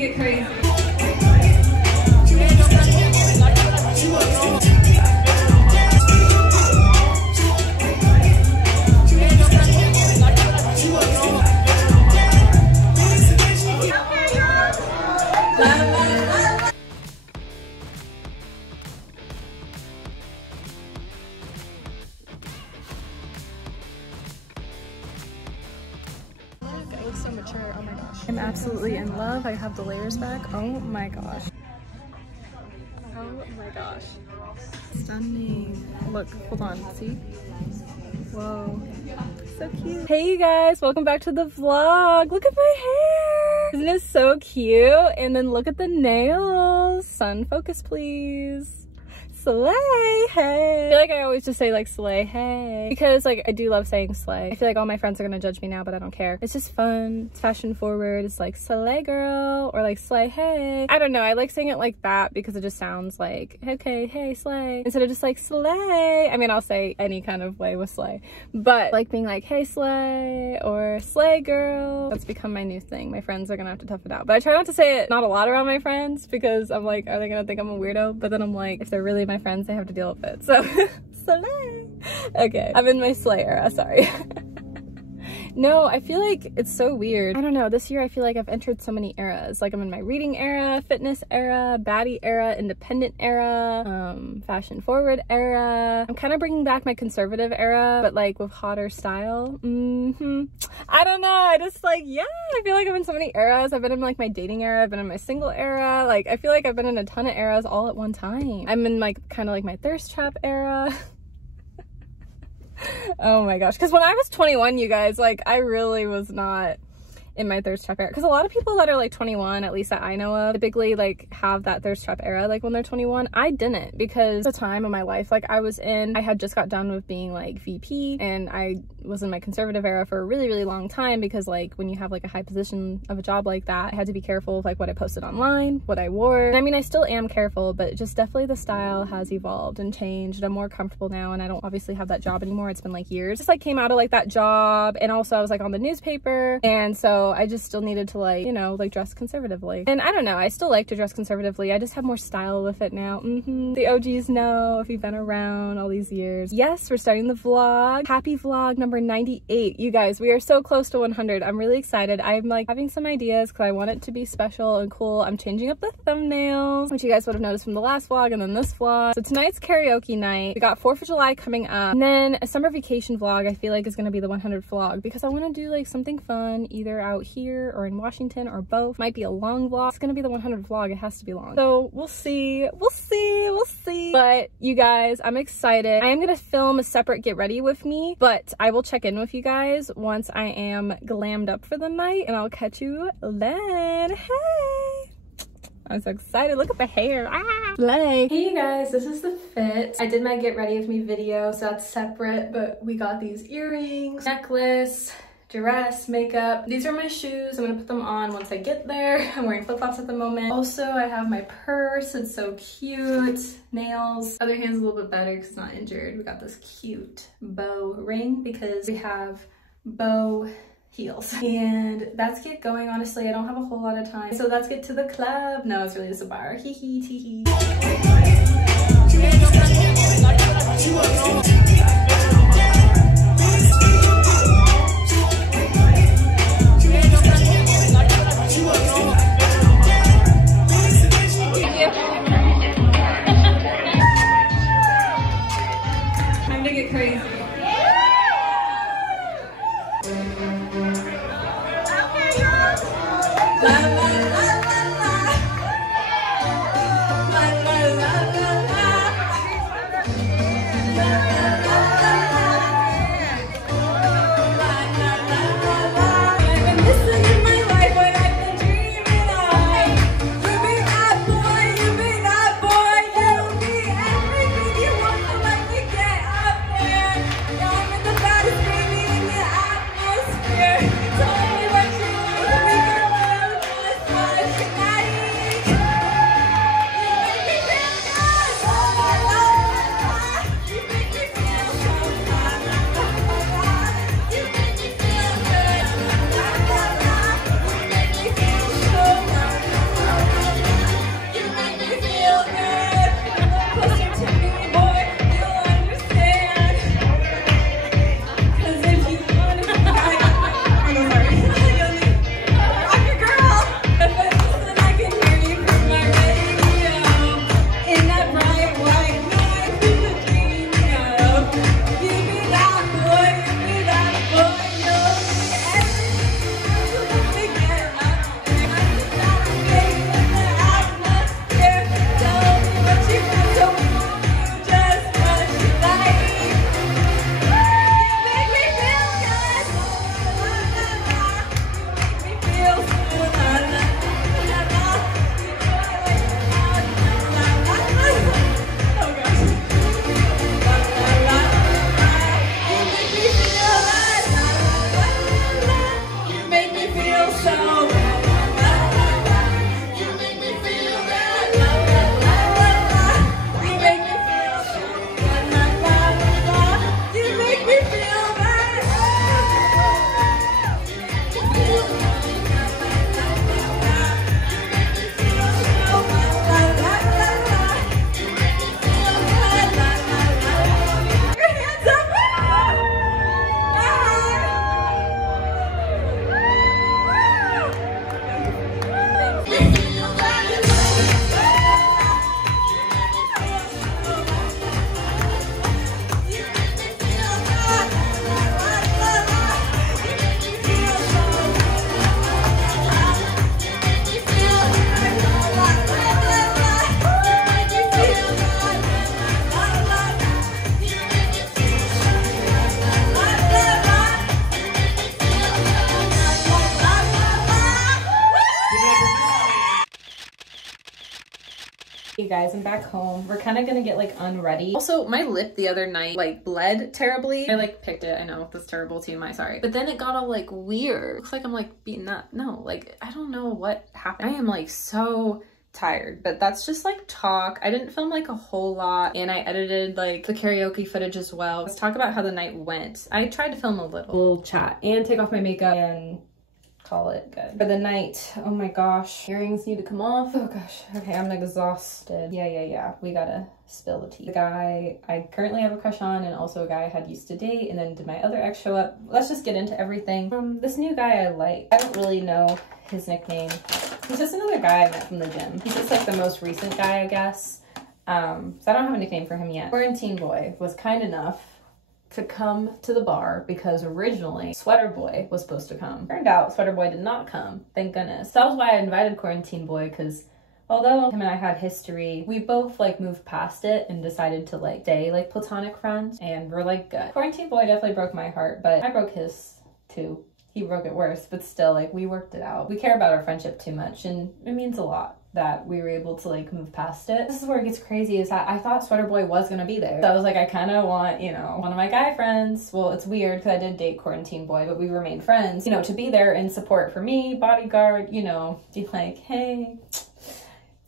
get crazy. It looks so mature. Oh my gosh. I'm absolutely in love. I have the layers back. Oh my gosh. Oh my gosh. Stunning. Look, hold on. See? Whoa. So cute. Hey you guys, welcome back to the vlog. Look at my hair. Isn't it so cute? And then look at the nails. Sun focus, please. Slay, hey. I feel like I always just say like slay, hey, because like I do love saying slay. I feel like all my friends are gonna judge me now, but I don't care. It's just fun. It's fashion forward. It's like slay girl or like slay, hey. I don't know. I like saying it like that because it just sounds like, okay, hey, slay, instead of just like slay. I mean, I'll say any kind of way with slay, but like being like, hey, slay or slay girl, that's become my new thing. My friends are gonna have to tough it out, but I try not to say it not a lot around my friends because I'm like, are they gonna think I'm a weirdo? But then I'm like, if they're really my friends, they have to deal with it. So slay. Okay, I'm in my slay era, sorry. No, I feel like it's so weird. I don't know, this year I feel like I've entered so many eras. Like I'm in my reading era, fitness era, baddie era, independent era, fashion forward era. I'm kind of bringing back my conservative era, but like with hotter style. I don't know, I just like, yeah, I feel like I'm in so many eras. I've been in like my dating era, I've been in my single era. Like I feel like I've been in a ton of eras all at one time. I'm in like kind of like my thirst trap era. Oh my gosh, because when I was 21, you guys, like I really was not in my thirst trap era, because a lot of people that are like 21, at least that I know of, typically like have that thirst trap era like when they're 21. I didn't, because the time of my life like I had just got done with being like VP, and I was in my conservative era for a really long time, because like when you have like a high position of a job like that, I had to be careful of like what I posted online, what I wore. And I mean, I still am careful, but just definitely the style has evolved and changed. I'm more comfortable now, and I don't obviously have that job anymore. It's been like years. Just like came out of like that job, and also I was like on the newspaper, and so I just still needed to like, you know, like dress conservatively. And I don't know, I still like to dress conservatively. I just have more style with it now. The OGs know if you've been around all these years. Yes, we're starting the vlog. Happy vlog number 98. You guys, we are so close to 100. I'm really excited. I'm like having some ideas because I want it to be special and cool. I'm changing up the thumbnails, which you guys would have noticed from the last vlog and then this vlog. So tonight's karaoke night. We got 4th of July coming up, and then a summer vacation vlog I feel like is going to be the 100th vlog, because I want to do like something fun either out here or in Washington or both. Might be a long vlog. It's gonna be the 100th vlog. It has to be long. So we'll see. We'll see. But you guys, I'm excited. I am gonna film a separate get ready with me, but I will check in with you guys once I am glammed up for the night, and I'll catch you then. Hey! I'm so excited. Look at the hair. Ah! Slay. Hey you guys, this is the fit. I did my get ready with me video, so that's separate, but we got these earrings, necklace, dress, makeup. These are my shoes. I'm gonna put them on once I get there. I'm wearing flip-flops at the moment. Also, I have my purse. It's so cute. Nails. Other hand's a little bit better because it's not injured. We got this cute bow ring because we have bow heels. And that's get going. Honestly, I don't have a whole lot of time. So let's get to the club. No, it's really just a bar. Hee hee tee hee. Time to get crazy. La la la la la. La la la la la. La la la la la. La la la la la. I've been missing in my life what I've been dreaming of. You be that boy, you be that boy, you be everything you want to let me get up there. Now I'm in the baddest baby in the atmosphere. Tell me what you want to be, girl, what I'm just Hey guys, I'm back home. We're kind of gonna get like unready. Also, my lip the other night like bled terribly. I like picked it. I know that's terrible TMI, sorry. But then it got all like weird. Looks like I'm like beaten up. No, like I don't know what happened. I am like so tired, but that's just like talk. I didn't film like a whole lot, and I edited like the karaoke footage as well. Let's talk about how the night went. I tried to film a little chat and take off my makeup and call it good. For the night, oh my gosh, earrings need to come off. Oh gosh, okay, I'm exhausted. Yeah, we gotta spill the tea. The guy I currently have a crush on, and also a guy I had used to date, and then did my other ex show up? Let's just get into everything. This new guy I like. I don't really know his nickname. He's just another guy I met from the gym. He's just like the most recent guy, I guess. So I don't have a nickname for him yet. Quarantine Boy was kind enough to come to the bar because originally Sweater Boy was supposed to come. Turned out Sweater Boy did not come, thank goodness. So that was why I invited Quarantine Boy, because although him and I had history, we both like moved past it and decided to like stay like platonic friends, and we're like good. Quarantine Boy definitely broke my heart, but I broke his too. He broke it worse, but still, like, we worked it out. We care about our friendship too much, and it means a lot that we were able to like move past it. This is where it gets crazy, is that I thought Sweater Boy was gonna be there. So I was like, I kind of want, you know, one of my guy friends, well, it's weird because I did date Quarantine Boy, but we remained friends, you know, to be there in support for me, bodyguard, you know, be like, hey,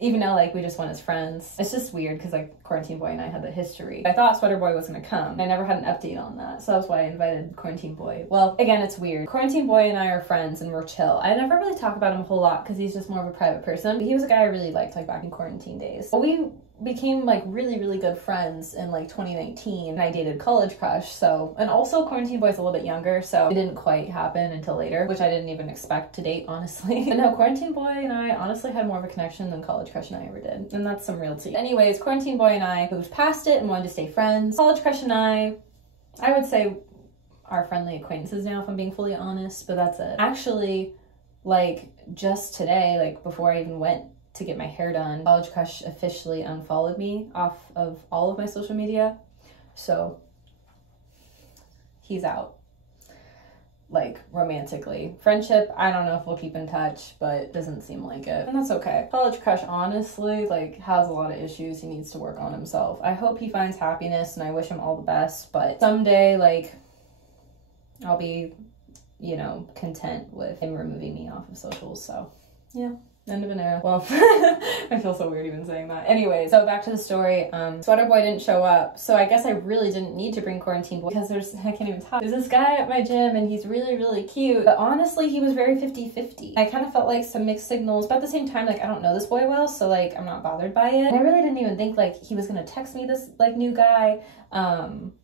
even though like we just went as friends. It's just weird because like Quarantine Boy and I had the history. I thought Sweater Boy was gonna come. I never had an update on that, so that's why I invited Quarantine Boy. Well, again, it's weird. Quarantine Boy and I are friends and we're chill. I never really talk about him a whole lot because he's just more of a private person. He was a guy I really liked like back in quarantine days. But we became like really good friends in like 2019, and I dated College Crush. So, and also Quarantine Boy's a little bit younger, so it didn't quite happen until later, which I didn't even expect to date, honestly. But no, Quarantine Boy and I honestly had more of a connection than College Crush and I ever did, and that's some real tea. Anyways, Quarantine Boy and I moved past it and wanted to stay friends. College Crush and I would say are friendly acquaintances now, if I'm being fully honest, but that's it. Actually, like just today, like before I even went to get my hair done, College Crush officially unfollowed me off of all of my social media. So he's out, like romantically. Friendship, I don't know if we'll keep in touch, but it doesn't seem like it, and that's okay. College Crush honestly like has a lot of issues. He needs to work on himself. I hope he finds happiness and I wish him all the best, but someday like I'll be, you know, content with him removing me off of socials. So yeah, end of an era. Well, I feel so weird even saying that. Anyway, so back to the story. Sweater Boy didn't show up, so I guess I really didn't need to bring Quarantine Boy because I can't even talk. There's this guy at my gym and he's really cute, but honestly he was very 50-50. I kind of felt like some mixed signals, but at the same time, like I don't know this boy well, so like I'm not bothered by it. And I really didn't even think like he was gonna text me this like new guy.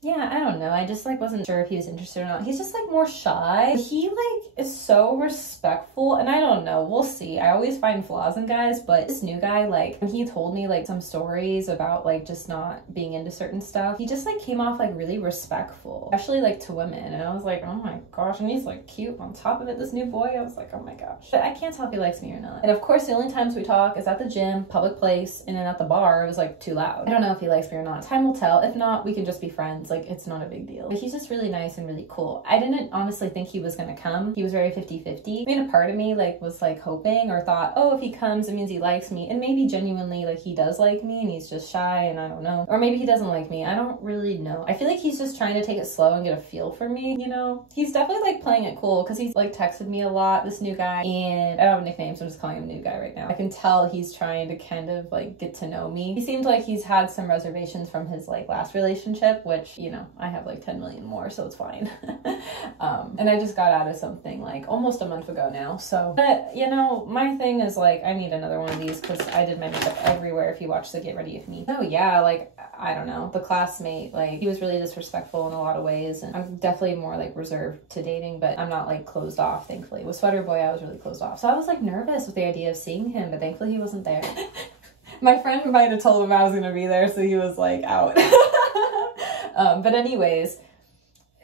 Yeah, I don't know. I just like wasn't sure if he was interested or not. He's just like more shy. He like is so respectful, and I don't know. We'll see. I always find flaws in guys, but this new guy, like when he told me like some stories about like just not being into certain stuff, he just like came off like really respectful, especially like to women. And I was like, oh my gosh, and he's like cute on top of it, this new boy. I was like, oh my gosh. But I can't tell if he likes me or not. And of course, the only times we talk is at the gym, public place, and then at the bar, it was like too loud. I don't know if he likes me or not. Time will tell. If not, we can just be friends. Like it's not a big deal. But he's just really nice and really cool. I didn't honestly think he was gonna come. He was very 50-50. I mean, a part of me like was like hoping or thought, oh, if he comes, it means he likes me. And maybe genuinely like he does like me and he's just shy and I don't know. Or maybe he doesn't like me. I don't really know. I feel like he's just trying to take it slow and get a feel for me, you know? He's definitely like playing it cool because he's like texted me a lot, this new guy, and I don't have a nickname, so I'm just calling him new guy right now. I can tell he's trying to kind of like get to know me. He seems like he's had some reservations from his like last relationship, which, you know, I have like 10 million more, so it's fine. And I just got out of something like almost a month ago now, so. But, you know, my thing is like, I need another one of these because I did my makeup everywhere if you watch the Get Ready With Me. Oh yeah, like, I don't know, the classmate, like, he was really disrespectful in a lot of ways, and I'm definitely more like reserved to dating, but I'm not like closed off, thankfully. With Sweater Boy, I was really closed off. So I was like nervous with the idea of seeing him, but thankfully he wasn't there. My friend might have told him I was gonna be there, so he was like out. But anyways,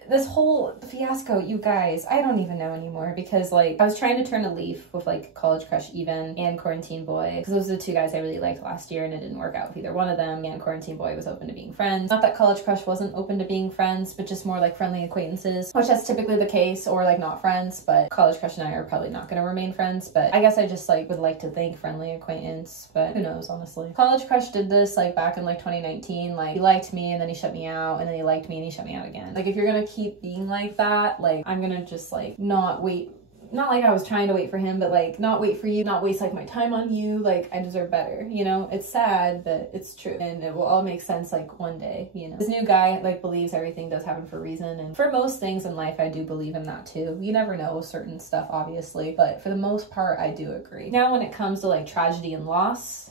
this whole fiasco, you guys, I don't even know anymore, because like I was trying to turn a leaf with like College Crush Even and Quarantine Boy, because those are the two guys I really liked last year, and it didn't work out with either one of them. And Quarantine Boy was open to being friends. Not that College Crush wasn't open to being friends, but just more like friendly acquaintances, which that's typically the case, or like not friends. But College Crush and I are probably not going to remain friends, but I guess I just like would like to think friendly acquaintance, but who knows, honestly. College Crush did this like back in like 2019. Like he liked me and then he shut me out, and then he liked me and he shut me out again. Like if you're gonna keep being like that, like I'm gonna just like not wait. Not like I was trying to wait for him, but like not wait for you, not waste like my time on you. Like I deserve better, you know? It's sad, but it's true, and it will all make sense like one day, you know? This new guy like believes everything does happen for a reason, and for most things in life I do believe in that too. You never know certain stuff, obviously, but for the most part I do agree. Now when it comes to like tragedy and loss,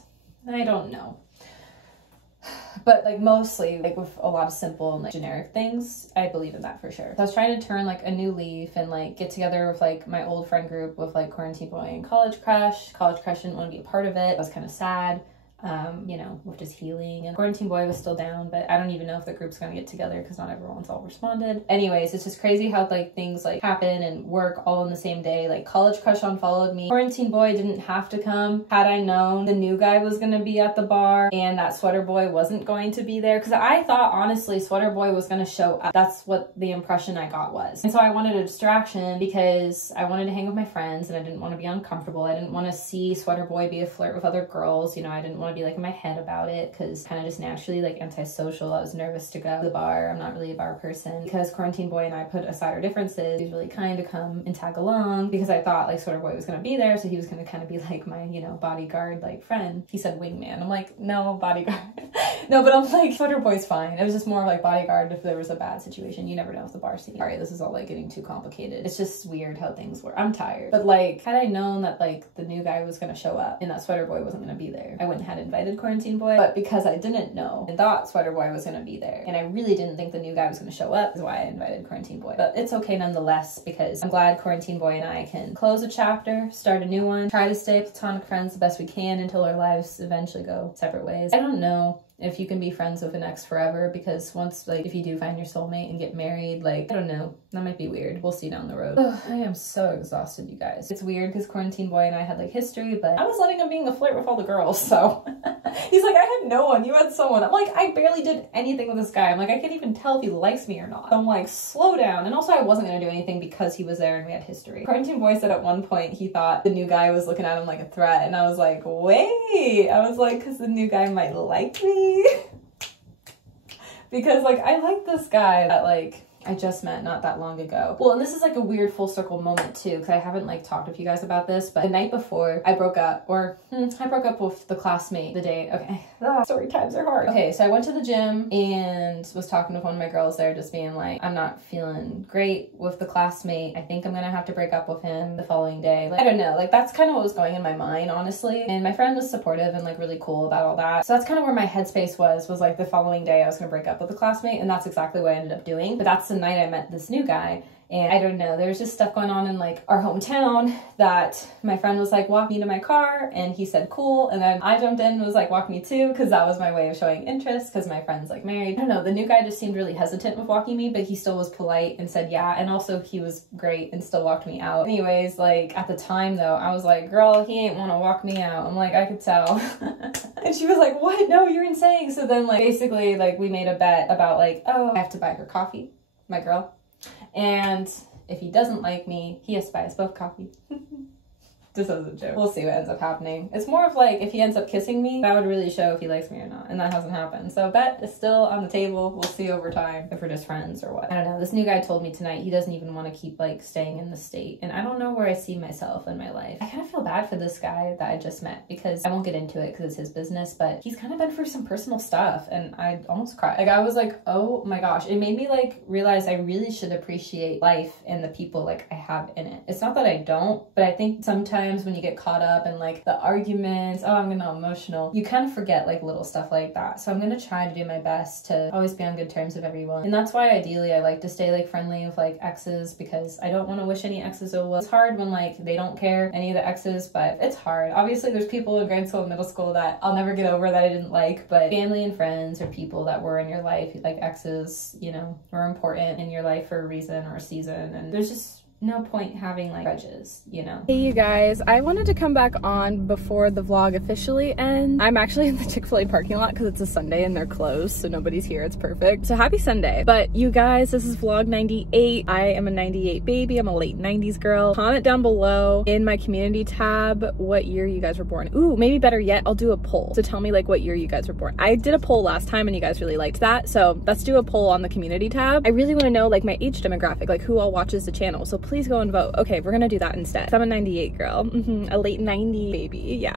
I don't know. But like mostly like with a lot of simple and like generic things, I believe in that for sure. So I was trying to turn like a new leaf and like get together with like my old friend group with like Quarantine Boy and College Crush. College Crush didn't want to be a part of it. I was kind of sad. You know, with just healing, and Quarantine Boy was still down, but I don't even know if the group's gonna get together because not everyone's all responded. Anyways, it's just crazy how like things like happen and work all in the same day. Like College Crush unfollowed me. Quarantine Boy didn't have to come. Had I known the new guy was gonna be at the bar and that Sweater Boy wasn't going to be there, because I thought honestly Sweater Boy was gonna show up. That's what the impression I got was. And so I wanted a distraction because I wanted to hang with my friends and I didn't want to be uncomfortable. I didn't want to see Sweater Boy be a flirt with other girls. You know, I didn't want to be like in my head about it, because kind of just naturally like antisocial. I was nervous to go to the bar. I'm not really a bar person. Because Quarantine Boy and I put aside our differences, he was really kind to come and tag along, because I thought like Sweater Boy was gonna be there, so he was gonna kind of be like my, you know, bodyguard like friend. He said wingman. I'm like, no, bodyguard. No, but I'm like, Sweater Boy's fine. It was just more like bodyguard if there was a bad situation. You never know if the bar scene. Sorry, this is all like getting too complicated. It's just weird how things work. I'm tired. But like, had I known that like the new guy was gonna show up and that Sweater Boy wasn't gonna be there, I wouldn't have invited Quarantine Boy. But because I didn't know and thought Sweater Boy was gonna be there, and I really didn't think the new guy was gonna show up, is why I invited Quarantine Boy. But it's okay nonetheless, because I'm glad Quarantine Boy and I can close a chapter, start a new one, try to stay platonic friends the best we can until our lives eventually go separate ways. I don't know if you can be friends with an ex forever, because once like if you do find your soulmate and get married, like I don't know, that might be weird. We'll see down the road. Ugh, I am so exhausted, you guys. It's weird because Quarantine Boy and I had like history, but I was letting him being a flirt with all the girls, so he's like, I had no one, you had someone. I'm like, I barely did anything with this guy. I'm like, I can't even tell if he likes me or not. So I'm like, slow down. And also I wasn't gonna do anything because he was there and we had history. Quarantine Boy said at one point he thought the new guy was looking at him like a threat, and I was like, wait. I was like, because the new guy might like me. Because like I like this guy that like I just met not that long ago. Well, and this is like a weird full circle moment too, because I haven't like talked with you guys about this, but the night before I broke up, or I broke up with the classmate the day, okay, story times are hard. Okay, so I went to the gym and was talking with one of my girls there, just being like, I'm not feeling great with the classmate. I think I'm gonna have to break up with him the following day. Like, I don't know, like that's kind of what was going in my mind, honestly. And my friend was supportive and like really cool about all that. So that's kind of where my headspace was like the following day I was gonna break up with the classmate, and that's exactly what I ended up doing. But that's the night I met this new guy, and I don't know, there's just stuff going on in like our hometown that my friend was like, walk me to my car, and he said cool, and then I jumped in and was like, walk me too, because that was my way of showing interest, because my friend's like married. I don't know, the new guy just seemed really hesitant with walking me, but he still was polite and said yeah, and also he was great and still walked me out. Anyways, like at the time though, I was like, girl, he ain't want to walk me out. I'm like, I could tell. And she was like, what? No, you're insane. So then like basically like we made a bet about like, oh, I have to buy her coffee, my girl, and if he doesn't like me, he has to buy us both coffee. Just as a joke. We'll see what ends up happening. It's more of like, if he ends up kissing me, that would really show if he likes me or not, and that hasn't happened. So bet is still on the table. We'll see over time if we're just friends or what. I don't know. This new guy told me tonight he doesn't even want to keep like staying in the state, and I don't know where I see myself in my life. I kind of feel bad for this guy that I just met, because I won't get into it because it's his business, but he's kind of been through some personal stuff, and I almost cried. Like I was like, oh my gosh. It made me like realize I really should appreciate life and the people like I have in it. It's not that I don't, but I think sometimes sometimes when you get caught up in like the arguments, oh, I'm getting all emotional, you kind of forget like little stuff like that. So I'm gonna try to do my best to always be on good terms with everyone. And that's why ideally I like to stay like friendly with like exes, because I don't want to wish any exes ill will. It's hard when like they don't care, any of the exes, but it's hard. Obviously there's people in grade school and middle school that I'll never get over that I didn't like, but family and friends or people that were in your life, like exes, you know, were important in your life for a reason or a season, and there's just no point having like grudges, you know? Hey you guys, I wanted to come back on before the vlog officially ends. I'm actually in the Chick-fil-A parking lot because it's a Sunday and they're closed, so nobody's here. It's perfect. So happy Sunday. But you guys, this is vlog 98. I am a 98 baby. I'm a late 90s girl. Comment down below in my community tab what year you guys were born. Ooh, maybe better yet, I'll do a poll. So tell me like what year you guys were born. I did a poll last time and you guys really liked that. So let's do a poll on the community tab. I really want to know like my age demographic, like who all watches the channel. So please go and vote. Okay, we're gonna do that instead. I'm a 98 girl, a late 90 baby, yeah.